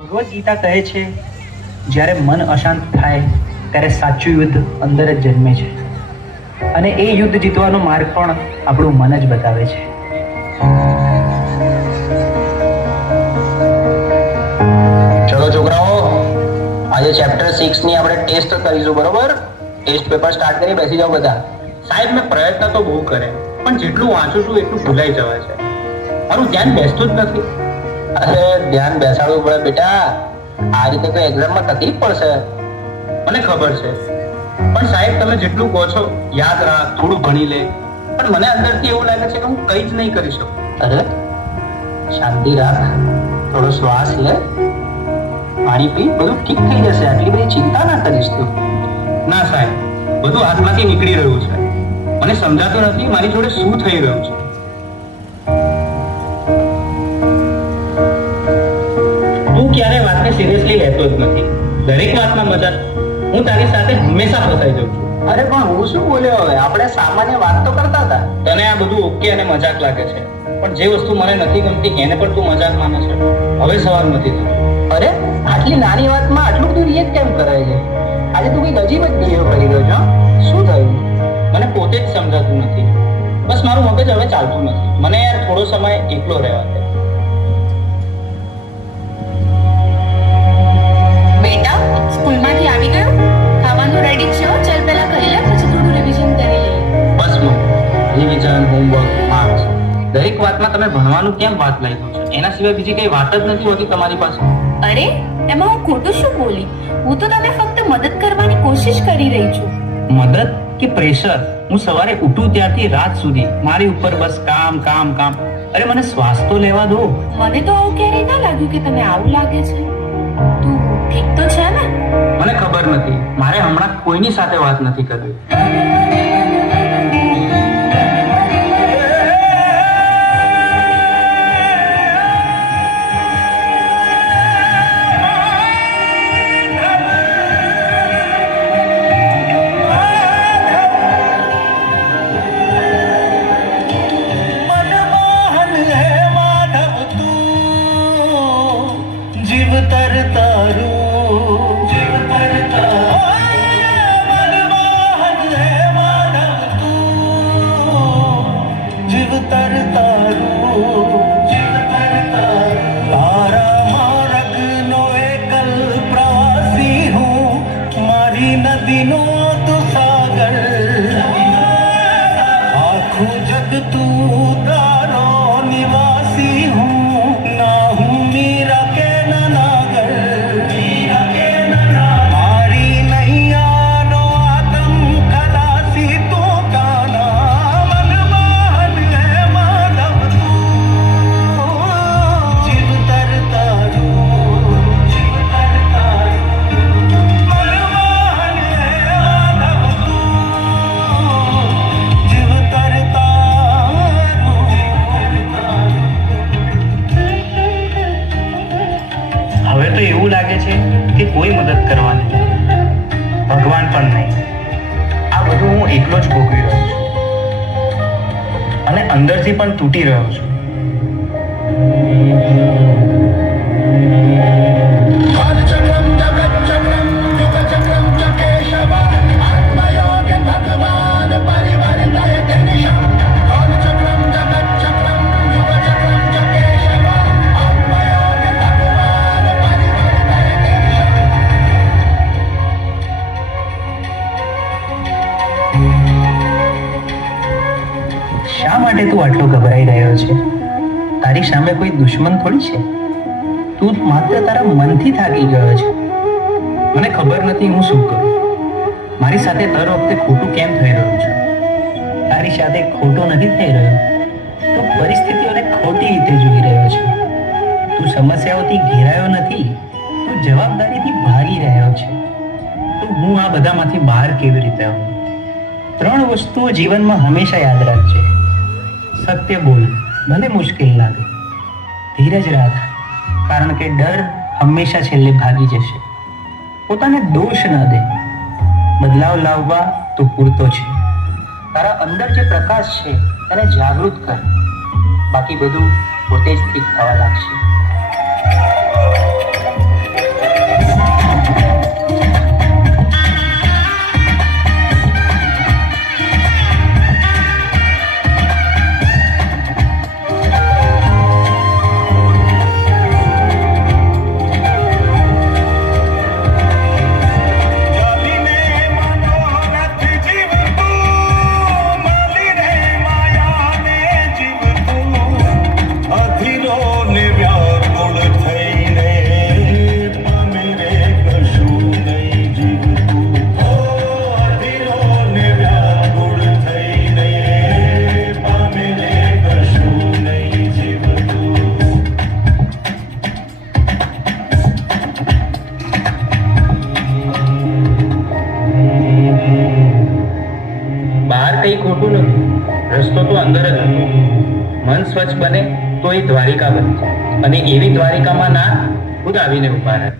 ભગવદ્ ગીતા કહે છે, જ્યારે મન અશાંત થાય ત્યારે સાચું યુદ્ધ અંદર જ જન્મે છે, અને એ યુદ્ધ જીતવાનો માર્ગ પણ આપણું મન જ બતાવે છે. ચલો છોકરાઓ, આજે ચેપ્ટર 6 ની આપણે ટેસ્ટ કરીશું, બરોબર? ટેસ્ટ પેપર સ્ટાર્ટ કરી બેસી જાઓ બધા. સાહેબ, મેં પ્રયત્ન તો બહુ કરે, પણ જેટલું વાંચું છું એટલું ભૂલાઈ જવાય છે. મારું ધ્યાન બેસતું જ નથી. અરે ધ્યાન બેસાડવું પડે બેટા, આ રીતે તો એક્ઝામમાં તકલીફ પડશે. મને ખબર છે, પણ સાહેબ તમે જેટલું કહો છો યાદ રાખ, થોડું ભણી લે, પણ મને અંદરથી એવું લાગે છે કે હું કંઈ જ નહીં કરી શકું. અરે શાંતિ રાખ, થોડો શ્વાસ લે, પાણી પી, બધું ઠીક થઈ જશે. આટલી બધી ચિંતા ના કરીશ તું. ના સાહેબ, બધું હાથમાંથી નીકળી રહ્યું છે. મને સમજાતું નથી મારી જોડે શું થઈ રહ્યું છે. તું ક્યારે વાતને સિરિયસલી લેતો જ નથી. દરેક વાતમાં મજાક. હું તારી સાથે હંમેશા ફસાઈ જાઉં છું. અરે પણ હું શું બોલ્યો? હવે આપણે સામાન્ય વાત તો કરતા હતા. તને આ બધું ઓકે અને મજાક લાગે છે, પણ જે વસ્તુ મને નથી ગમતી એને પણ તું મજાક માને છે. હવે સવાલ નથી થતો. અરે આટલી નાની વાતમાં આટલું બધું રિએક્ટ કેમ કરાય છે? આજે તું કંઈક અજીબ જ બિહેવ કરી રહ્યો છો. શું થયું? મને પોતે જ સમજાતું નથી. બસ મારું મગજ હવે ચાલતું નથી. મને યાર થોડો સમય એકલો રહેવા દે. બેટા, સ્કૂલમાંથી આવી ગયો? ખાવાનું રેડી છે? ચાલ પહેલા કરી લે, પછી થોડું રિવિઝન કરી લઈએ. બસ રિવિઝન, હોમવર્ક, માર્ક્સ, દરેક વાતમાં તમે ભણવાનું કેમ વાત લઈ દો છો? એના સિવાય બીજી કઈ વાત જ નથી હોતી તમારી પાસે. અરે એમાં હું ખોટું શું બોલી? હું તો તને ફક્ત મદદ કરવાની કોશિશ કરી રહી છું. મદદ કે પ્રેશર? હું સવારે ઉઠું ત્યારથી રાત સુધી મારી ઉપર બસ કામ કામ કામ. અરે મને શ્વાસ તો લેવા દો. મને તો આવું ક્યારેય ના લાગ્યું કે તને આવું લાગે છે. તું ઠીક તો છે ને? મને ખબર નથી, મારે હમણાં કોઈની સાથે વાત નથી કરવી. જીવ તરતારું, જીવ તરતારું, મનમોહન હે માધવ તું, જીવ તરતારું, જીવ તરતારું. તારા માર્ગનો એકલ પ્રવાસી હું, મારી નદીનો તું સાગર, આખું જગ તું તારો નિવાસી હું. ના હું મીરા કે નાગર, મારી નૈયાનો આતમ ખલાસી તું કાના. મનમોહન હે માધવ તું, જીવ તરતારું, જીવ તરતારું, મનમોહન હે માધવ તું, જીવ તરતારું. હવે તો એવું લાગે છે કે કોઈ મદદ કરવાની નહીં, ભગવાન પણ નહીં. આ બધું હું એકલો જ ભોગવી રહ્યો છું, અને અંદરથી પણ તૂટી રહ્યો છું. ચક્રમ જગચ્ચક્રમ યુગચક્રમ ચ કેશવ આત્મયોગે ભગવાન પરિવર્તયતે નિશમ. ચક્રમ જગચ્ચક્રમ યુગચક્રમ ચ કેશવ આત્મયોગે ભગવાન પરિવર્તયતે નિશમ. શા માટે તું આટલો ગભરાઈ રહ્યો છે? તારી સામે કોઈ દુશ્મન થોડી છે. તું માત્ર તારા મનથી થાકી ગયો છે. મને ખબર નથી હું શું કરું. મારી સાથે દર વખતે ખોટું કેમ થઈ રહ્યું છે? તારી સાથે ખોટું નથી થઈ રહ્યું. તું પરિસ્થિતિઓને ખોટી રીતે જોઈ રહ્યો છે. તું સમસ્યાઓથી ઘેરાયો નથી, તું જવાબદારીથી ભાગી રહ્યો છે. તો હું આ બધામાંથી બહાર કેવી રીતે આવું? 3 વસ્તુઓ જીવનમાં હંમેશા યાદ રાખજે. સત્ય બોલ, ભલે મુશ્કેલ લાગે. ધીરજ રાખ, કારણ કે ડર હંમેશા છેલ્લે ભાગી જશે. પોતાને દોષ ન દે. બદલાવ લાવવા તું પૂરતો છે. તારા અંદર જે પ્રકાશ છે એને જાગૃત કર. બાકી બધું પોતે જ ઠીક થવા લાગશે. મન સ્વચ્છ બને તો એ દ્વારિકા બની જાય અને એવી દ્વારિકામાં ના ખુદ આવીને ઉભા રહે.